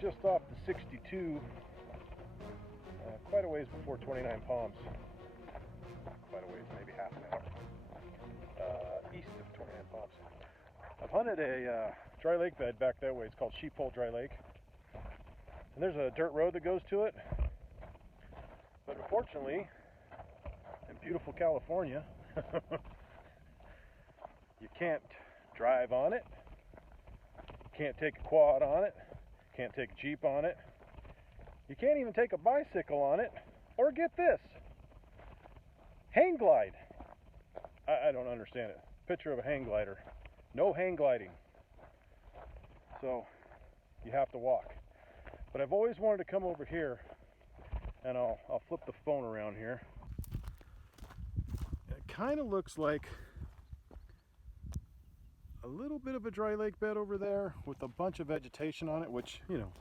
just off the 62, quite a ways before 29 Palms. Quite a ways, maybe half an hour east of 29 Palms. I've hunted a dry lake bed back that way. It's called Sheephole Dry Lake. And there's a dirt road that goes to it. But unfortunately, in beautiful California, you can't drive on it, can't take a quad on it, can't take a Jeep on it, you can't even take a bicycle on it, or get this, hang glide. I don't understand it. Picture of a hang glider. No hang gliding. So you have to walk. But I've always wanted to come over here, and I'll flip the phone around here. It kind of looks like a little bit of a dry lake bed over there with a bunch of vegetation on it, which, you know,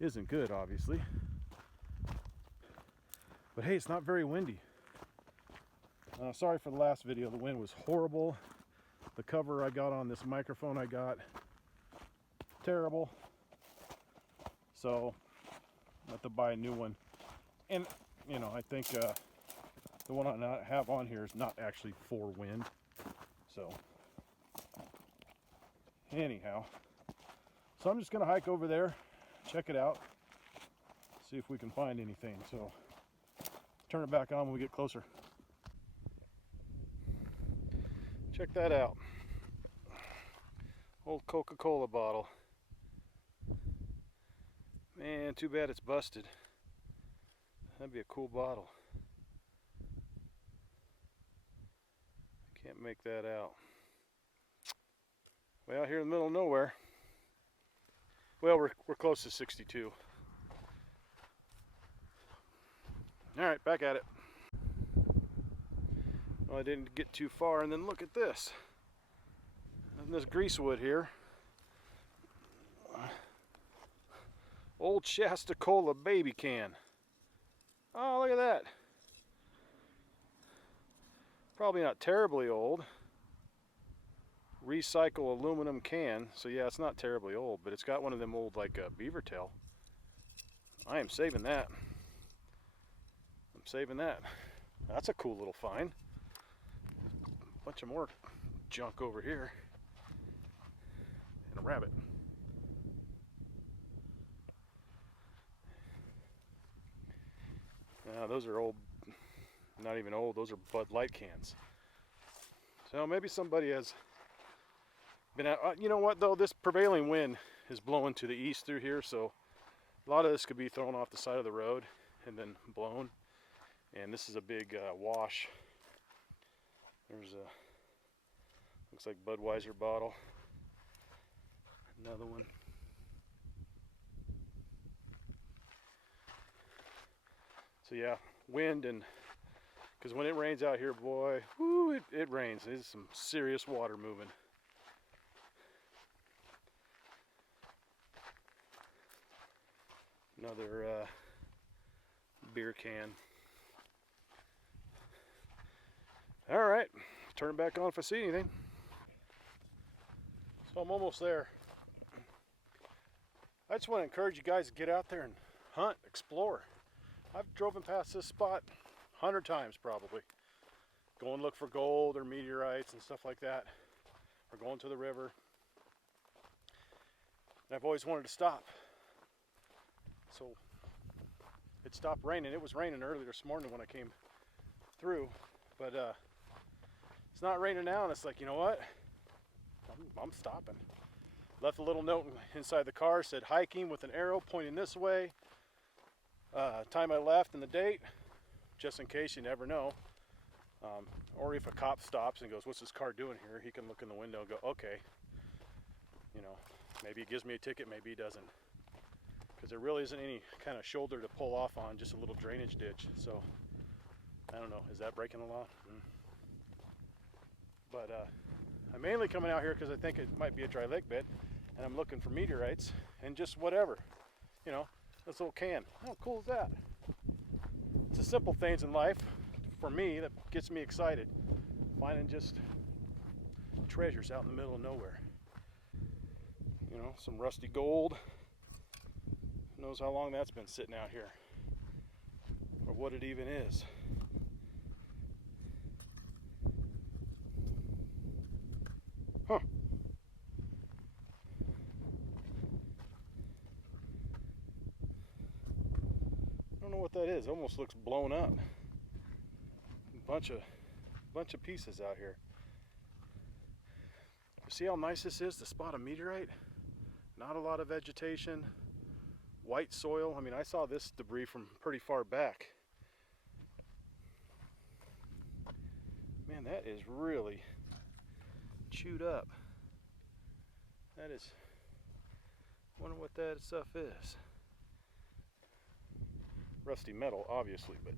isn't good, obviously. But hey, it's not very windy. Sorry for the last video. The wind was horrible. The cover I got on this microphone I got, terrible. So I have to buy a new one. And, you know, I think the one I have on here is not actually for wind. So anyhow, so I'm just gonna hike over there, check it out, see if we can find anything. So turn it back on when we get closer. Check that out. Old Coca-Cola bottle. Man, too bad it's busted. That'd be a cool bottle. Can't make that out. Well, here in the middle of nowhere. Well, we're close to 62. All right, back at it. Well, I didn't get too far, and then look at this. And this greasewood here. Old Shasta Cola baby can. Oh, look at that. Probably not terribly old. Recycle aluminum can. So yeah, it's not terribly old, but it's got one of them old like beaver tail. I am saving that. I'm saving that. That's a cool little find. Bunch of more junk over here. And a rabbit. Now those are old, not even old, those are Bud Light cans. So maybe somebody has been out, you know what though, this prevailing wind is blowing to the east through here, so a lot of this could be thrown off the side of the road and then blown. And this is a big wash. There's a, looks like Budweiser bottle. Another one. So yeah, wind, and because when it rains out here, boy, whoo, it rains. There's some serious water moving. Another beer can. All right, turn it back on if I see anything. So I'm almost there. I just want to encourage you guys to get out there and hunt, explore. I've driven past this spot 100 times probably. Go and look for gold or meteorites and stuff like that. Or going to the river. And I've always wanted to stop. So it stopped raining. It was raining early this morning when I came through. But it's not raining now, and it's like, you know what? I'm stopping. Left a little note inside the car, said hiking with an arrow pointing this way. Time I left and the date, just in case, you never know. Or if a cop stops and goes, what's this car doing here? He can look in the window and go, okay. You know, maybe he gives me a ticket, maybe he doesn't. Because there really isn't any kind of shoulder to pull off on, just a little drainage ditch. So, I don't know, is that breaking the law? But I'm mainly coming out here because I think it might be a dry lake bed. And I'm looking for meteorites and just whatever, you know. This little can. How cool is that? It's the simple things in life, for me, that gets me excited. Finding just treasures out in the middle of nowhere. You know, some rusty gold. Who knows how long that's been sitting out here, or what it even is. Huh. I don't know what that is. It almost looks blown up. A bunch of pieces out here. See how nice this is to spot a meteorite? Not a lot of vegetation, white soil. I mean, I saw this debris from pretty far back. Man, that is really chewed up. That is, I wonder what that stuff is. Rusty metal, obviously, but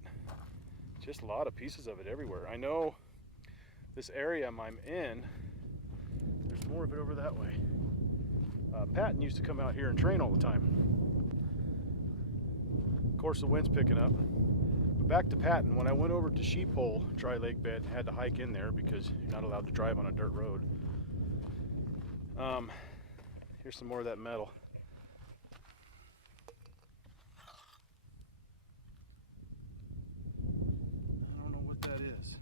just a lot of pieces of it everywhere. I know this area I'm in, there's more of it over that way. Patton used to come out here and train all the time. Of course, the wind's picking up. But back to Patton, when I went over to Sheephole Dry Lake Bed and had to hike in there because you're not allowed to drive on a dirt road. Here's some more of that metal. I don't know what that is.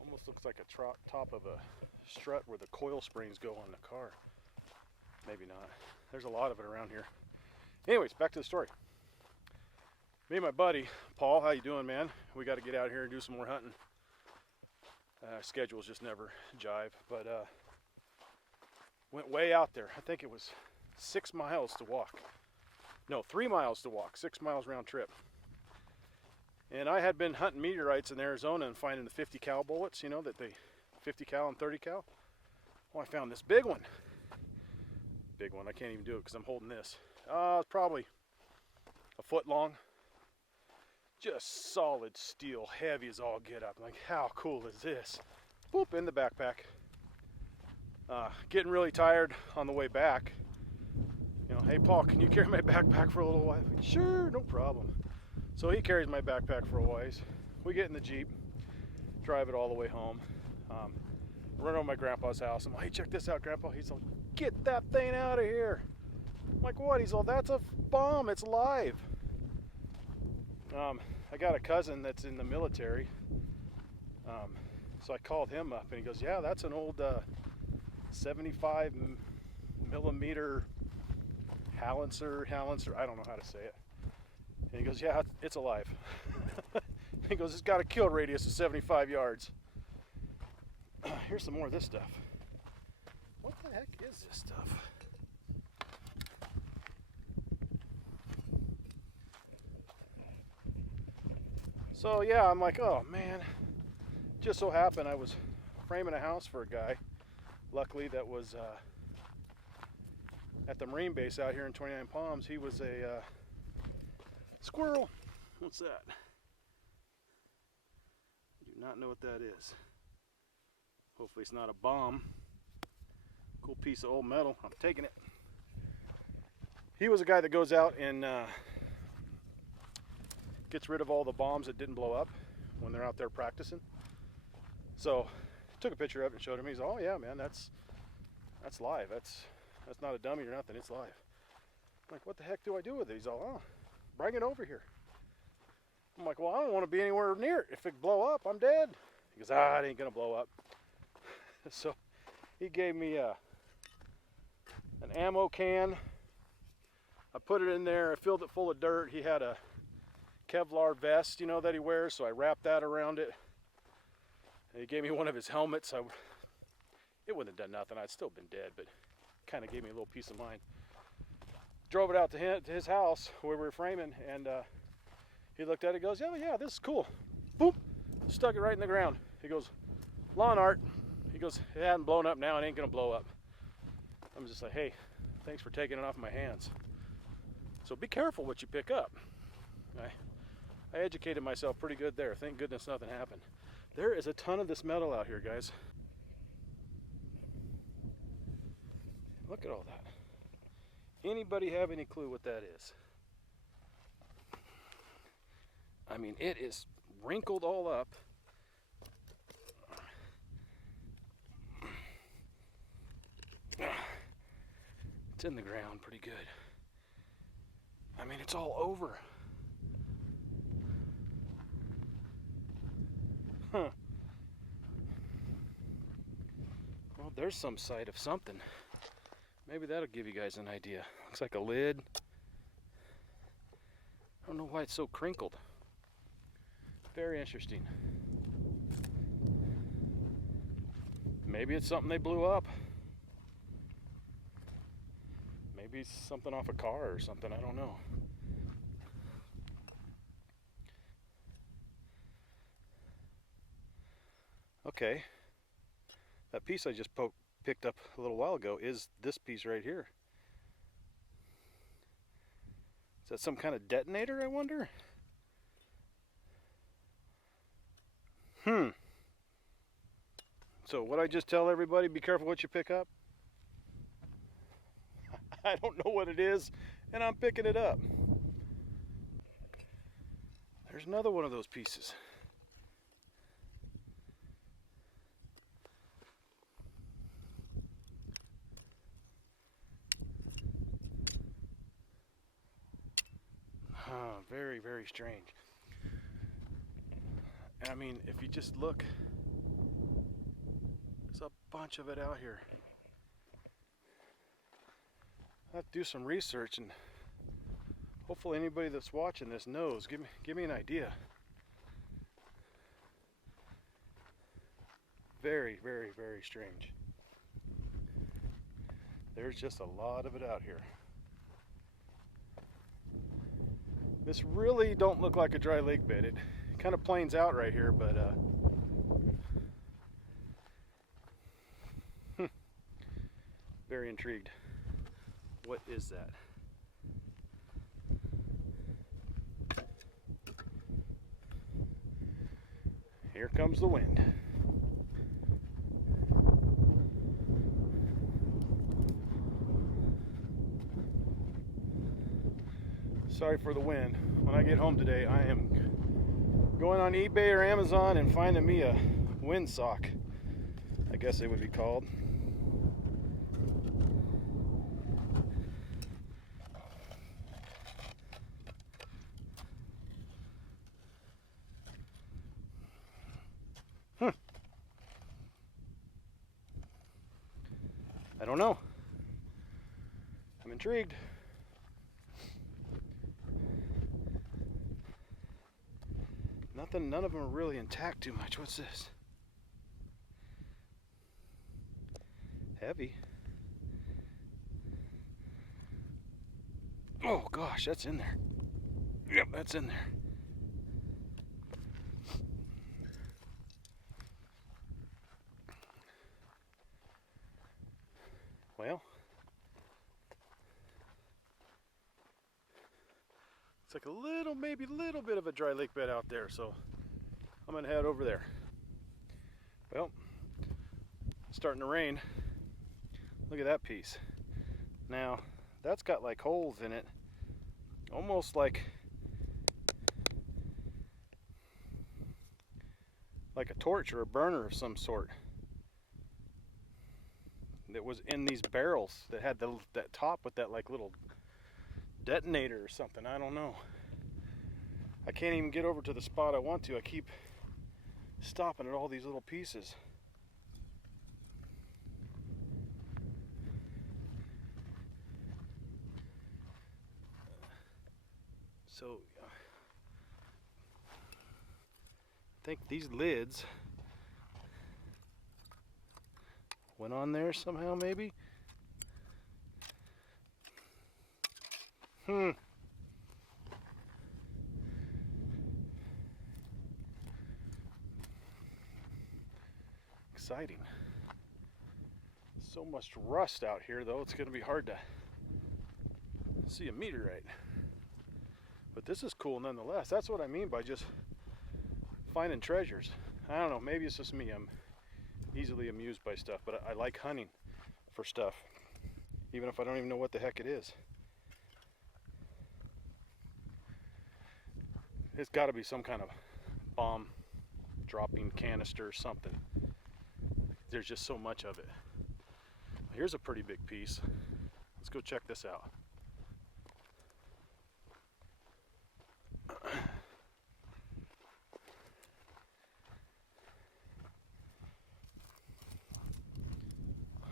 Almost looks like a top of a strut where the coil springs go on the car. Maybe not. There's a lot of it around here. Anyways, back to the story. Me and my buddy, Paul, how you doing, man? We got to get out here and do some more hunting. Schedules just never jive, but went way out there. I think it was 6 miles to walk. No, 3 miles to walk, 6 miles round trip. And I had been hunting meteorites in Arizona and finding the 50 cal bullets, you know, that they 50 cal and 30 cal. Well, I found this big one. Big one. I can't even do it because I'm holding this. It's probably a foot long. Just solid steel, heavy as all get up. Like, how cool is this? Boop, in the backpack. Getting really tired on the way back. You know, hey Paul, can you carry my backpack for a little while? Like, sure, no problem. So he carries my backpack for a ways. We get in the Jeep, drive it all the way home. Run over to my grandpa's house. I'm like, hey, check this out, Grandpa. He's like, get that thing out of here. I'm like, what? He's all, that's a bomb. It's live. I got a cousin that's in the military. So I called him up and he goes, yeah, that's an old 75 millimeter Hallenser, I don't know how to say it. And he goes, yeah, it's alive. He goes, it's got a kill radius of 75 yards. Here's some more of this stuff. What the heck is this stuff? So yeah, I'm like, oh man. Just so happened I was framing a house for a guy. Luckily that was at the Marine base out here in 29 Palms. He was a squirrel. What's that? I do not know what that is. Hopefully it's not a bomb. Cool piece of old metal. I'm taking it. He was a guy that goes out and gets rid of all the bombs that didn't blow up when they're out there practicing. So took a picture of it and showed him. He's, oh yeah, man, that's live. That's not a dummy or nothing. It's live. I'm like, what the heck do I do with it? He's all, oh, bring it over here. I'm like, well, I don't want to be anywhere near it. If it blow up, I'm dead. He goes, ah, it ain't gonna blow up. So he gave me an ammo can. I put it in there. I filled it full of dirt. He had a Kevlar vest, you know, that he wears, so I wrapped that around it. And he gave me one of his helmets. It wouldn't have done nothing. I'd still been dead, but kind of gave me a little peace of mind. Drove it out to his house where we were framing, and he looked at it and goes, oh yeah, this is cool. Boop, stuck it right in the ground. He goes, lawn art. He goes, it hadn't blown up now, it ain't gonna blow up. I'm just like, hey, thanks for taking it off my hands. So be careful what you pick up. I educated myself pretty good there. Thank goodness nothing happened. There is a ton of this metal out here, guys. Look at all that. Anybody have any clue what that is? I mean, it is wrinkled all up. It's in the ground pretty good. I mean, it's all over. Huh. Well, there's some site of something. Maybe that'll give you guys an idea. Looks like a lid. I don't know why it's so crinkled. Very interesting. Maybe it's something they blew up. Maybe it's something off a car or something, I don't know. Okay, that piece I just picked up a little while ago is this piece right here. Is that some kind of detonator, I wonder? So what I just tell everybody, be careful what you pick up? I don't know what it is, and I'm picking it up. There's another one of those pieces. Very, very strange. And I mean, if you just look, there's a bunch of it out here. I have to do some research, and hopefully anybody that's watching this knows. Give me an idea. Very, very, very strange. There's just a lot of it out here. This really don't look like a dry lake bed. It kind of planes out right here, but very intrigued. What is that? Here comes the wind. Sorry for the wind. When I get home today, I am going on eBay or Amazon and finding me a windsock, I guess they would be called. I don't know. I'm intrigued. None of them are really intact too much. What's this? Heavy. Oh gosh, that's in there. Yep, that's in there. Well, it's like a little, maybe a little bit of a dry lake bed out there, so I'm gonna head over there. Well, it's starting to rain. Look at that piece. Now, that's got like holes in it, almost like a torch or a burner of some sort that was in these barrels that had that top with that like little detonator or something. I don't know. I can't even get over to the spot I want to. I keep stopping at all these little pieces. So I think these lids went on there somehow, maybe. Exciting. So much rust out here, though, it's going to be hard to see a meteorite. But this is cool nonetheless. That's what I mean by just finding treasures. I don't know, maybe it's just me. I'm easily amused by stuff, but I like hunting for stuff, even if I don't even know what the heck it is. It's got to be some kind of bomb dropping canister or something. There's just so much of it. Here's a pretty big piece. Let's go check this out.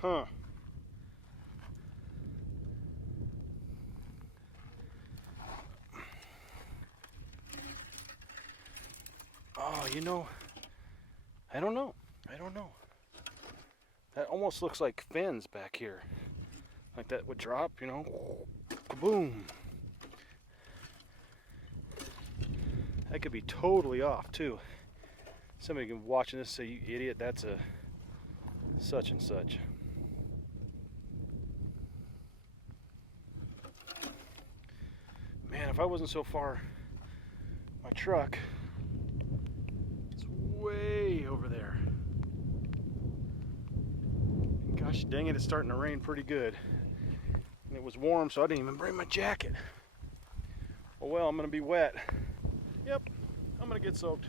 Huh. Oh, you know, I don't know. That almost looks like fins back here. Like that would drop, you know. Kaboom. That could be totally off too. Somebody can be watching this and say, you idiot, that's a such and such. Man, if I wasn't so far, my truck is way over there. And gosh dang it, it's starting to rain pretty good. And it was warm, so I didn't even bring my jacket. Well, I'm gonna be wet. Yep, I'm gonna get soaked.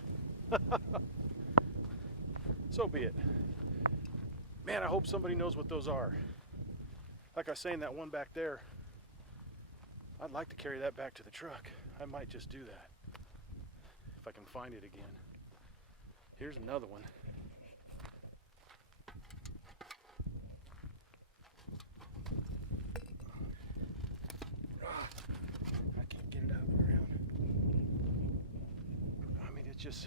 So be it. Man, I hope somebody knows what those are. Like I was saying, that one back there, I'd like to carry that back to the truck. I might just do that if I can find it again. Here's another one. I can't get it out of the ground. I mean, it's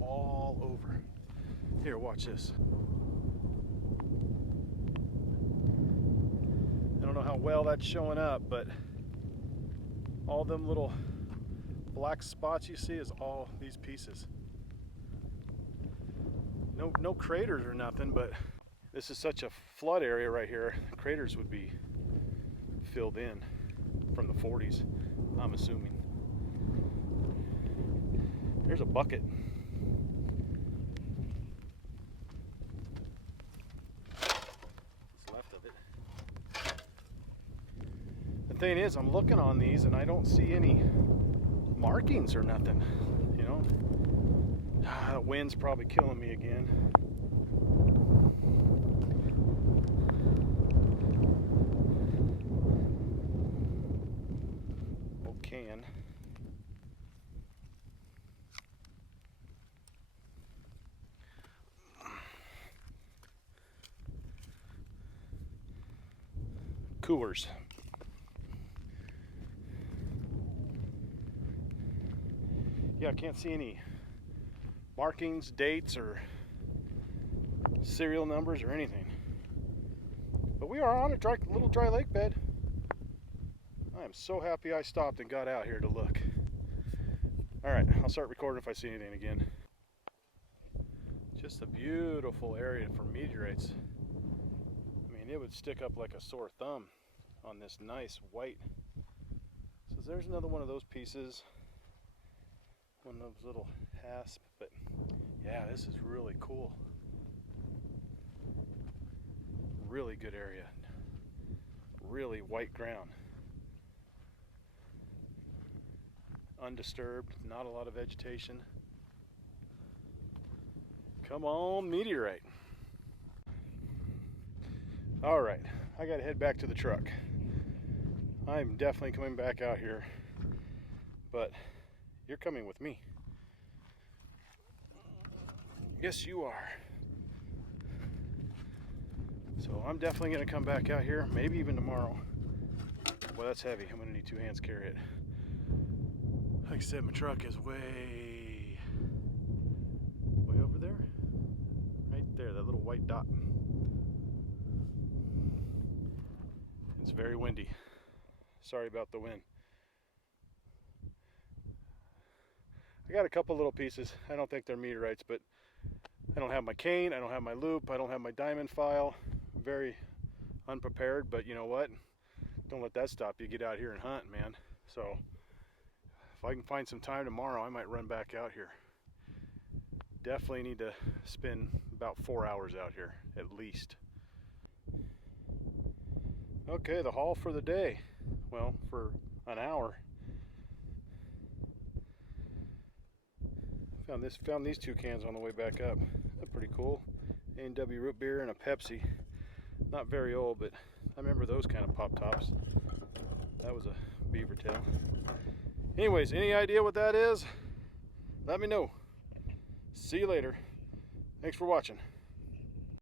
all over. Here, watch this. I don't know how well that's showing up, but all them little black spots you see is all these pieces. No craters or nothing, but this is such a flood area right here. Craters would be filled in from the 40s, I'm assuming. There's a bucket. What's left of it. The thing is, I'm looking on these and I don't see any markings or nothing, you know. The wind's probably killing me again. Old can. Coolers. Yeah, I can't see any markings, dates, or serial numbers or anything. But we are on a little dry lake bed. I am so happy I stopped and got out here to look. Alright, I'll start recording if I see anything again. Just a beautiful area for meteorites. I mean, it would stick up like a sore thumb on this nice white. So there's another one of those pieces. One of those little hasp, but yeah, this is really cool. Really good area. Really white ground. Undisturbed, not a lot of vegetation. Come on, meteorite. All right, I gotta head back to the truck. I'm definitely coming back out here, but you're coming with me. Yes, you are. So I'm definitely gonna come back out here, maybe even tomorrow. Well, that's heavy. I'm gonna need 2 hands to carry it. Like I said, my truck is way over there. Right there, that little white dot. It's very windy. Sorry about the wind. I got a couple little pieces. I don't think they're meteorites, but I don't have my cane, I don't have my loop, I don't have my diamond file. Very unprepared, but you know what? Don't let that stop you. Get out here and hunt, man. So if I can find some time tomorrow, I might run back out here. Definitely need to spend about 4 hours out here, at least. Okay, the haul for the day. Well, for an hour. Found these 2 cans on the way back up. They're pretty cool. A&W root beer and a Pepsi. Not very old, but I remember those kind of pop tops. That was a beaver tail. Anyways, any idea what that is? Let me know. See you later. Thanks for watching.